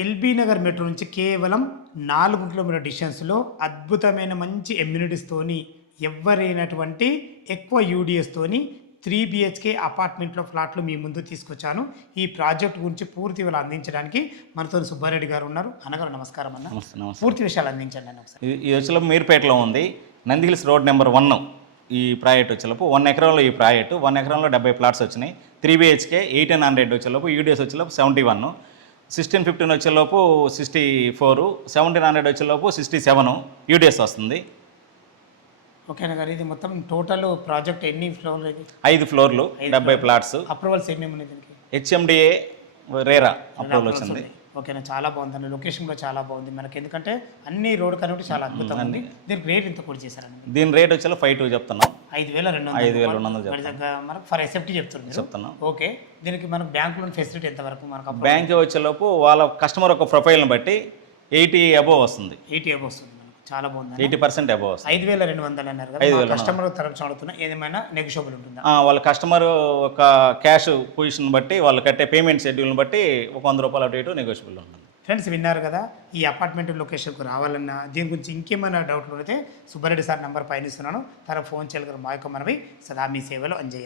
LB Nagar metro నుంచి కేవలం 4 kilometre డిస్టెన్స్‌లో అద్భుతమైన మంచి ఎమ్యూనిటీస్‌తోని ఎవ్వరైనటువంటి ఎక్కువ యూడీఎస్‌తోని 3 బీహెచ్‌కే అపార్ట్మెంట్‌లో ఫ్లాట్లు మీ ముందుకు తీసుకొచ్చాను. ఈ ప్రాజెక్ట్ గురించి పూర్తి వివరాలు అందించడానికి మనతోని సుబ్బారెడ్డి గారు ఉన్నారు. అన్నగారు నమస్కారం అన్న. నమస్తే నమస్తే. పూర్తి విషయాలు అందించండి అన్న ఒకసారి. ఇది వచ్చేలోపు మీర్పేటలో ఉంది. నంది హిల్స్ రోడ్ నెంబర్ 1 ఈ ప్రాజెక్ట్ వచ్చేలోపు 1 ఎకరంలో ఈ ప్రాజెక్టు 1 ఎకరంలో 70 ప్లాట్స్ వచ్చినాయి. 3 బీహెచ్కే 1800 వచ్చేలోపు యూడీఎస్ వచ్చేలోపు 71, 1615 వచ్చేలోపు 64, 1700 వచ్చేలోపు 67 యూడీఎస్ వస్తుంది. ఓకే అన్నగారు, ఇది మొత్తం టోటల్ ప్రాజెక్ట్ ఎన్ని ఫ్లోర్లు ఇది? 5 ఫ్లోర్లు 70 ప్లాట్స్. అప్రూవల్స్ ఏమేమి ఉన్నాయి దీనికి? హెచ్ఎండిఏ రేరా అప్రూవల్ వచ్చింది. ఓకేనా, చాలా బాగుందండి. లొకేషన్ కూడా చాలా బాగుంది మనకి, ఎందుకంటే అన్ని రోడ్ కనెక్ట్ చాలా అద్భుతంగా ఉంది. దీనికి రేట్ ఎంత కూడా చేశారండి? దీని రేట్ వచ్చేలో 5,2 చెప్తున్నాం. 5,200 చెప్తున్నాం. మనకు ఫర్ ఎస్ఎఫ్టీ చెప్తున్నాం. ఓకే, దీనికి మనకు బ్యాంక్ లోన్ ఫెసిలిటీ ఎంత వరకు మనకు? బ్యాంక్ వచ్చేలోపు వాళ్ళ కస్టమర్ ఒక ప్రొఫైల్ని బట్టి 80 అబోవ్ వస్తుంది. 80 అబోవ్ వస్తుంది. చాలా బాగుంది. 80% అబోవ్ వస్తుంది. 5,200 అన్నారు కదా, కస్టమర్ తరఫు అడుగుతున్నా ఏదేమైనా నెగోషియబుల్ ఉంటుందా? వాళ్ళ కస్టమర్ ఒక క్యాష్ పొజిషన్ బట్టి వాళ్ళు కట్టే పేమెంట్ షెడ్యూల్ని బట్టి ఒక 100 రూపాయలు అటు ఇటు నెగోషియబుల్ ఉంటుంది. ఫ్రెండ్స్ విన్నారు కదా, ఈ అపార్ట్మెంట్ లొకేషన్కు రావాలన్నా దీని గురించి ఇంకేమైనా డౌట్లు అయితే సుబ్బారెడ్డి సార్ నెంబర్ పైన ఇస్తున్నాను. తన ఫోన్ చేయగలరు. మా యొక్క మనవి సదా మీ సేవలో అంజయ్య.